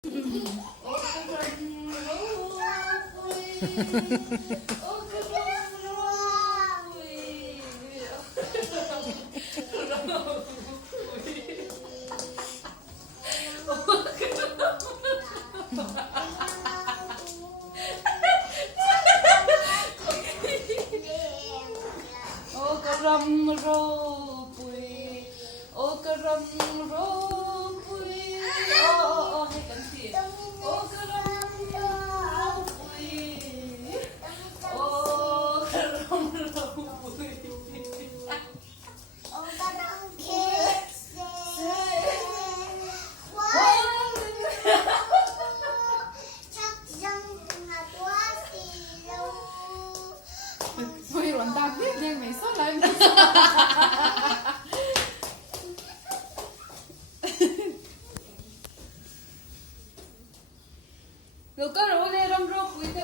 รำโรปุยโอกระรำโรปุยโอ้ให้กันสิโอกระรำโรปุยโอกระรำโรปุยโอกระรำเค้กเซ่ว้าวชักจังมาตัวสีลู Muy rondable, ya me hizo la Lo caro, le ram ro, fuiste